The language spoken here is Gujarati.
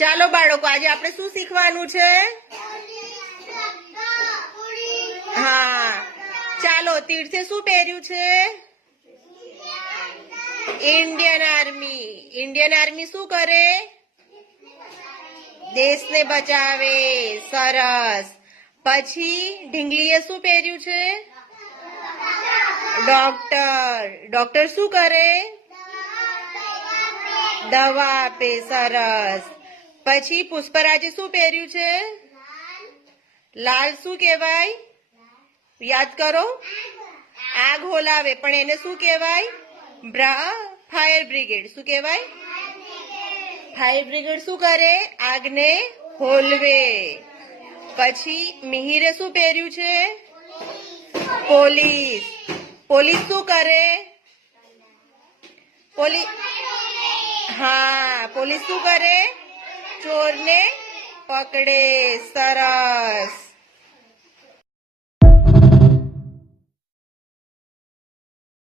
ચાલો બાળકો, આજે આપણે શું શીખવાનું છે? હા, ચાલો. તીર્થે શું પહેર્યું છે? Indian army. ઇન્ડિયન આર્મી શું કરે? દેશને બચાવે. સરસ. પછી ઢીંગલીએ શું પહેર્યું છે? ડોક્ટર. ડોક્ટર શું કરે? દવા આપે. સરસ. પછી પુષ્પરાજે શું પહેર્યું છે? લાલ શું કહેવાય? યાદ કરો. આગ હોલાવે, પણ એને શું કહેવાય? Fire brigade. શું કહેવાય? ફાયર બ્રિગેડ શું કરે? આગને હોલવે. પછી મિહિરે શું પહેર્યું છે? પોલીસ. પોલીસ શું કરે? હા, પોલીસ શું કરે? ચોરને પકડે. સરસ.